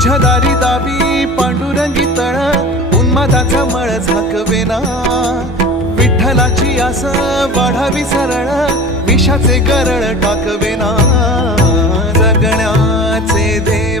तुझ्या दारी दावी पांडुरंगी तळ उन्मादाचा मळ झाकवेना विठ्ठलाची आस वाढावी सरळ विषाचे गरळ टाकवेना जगण्याचे देव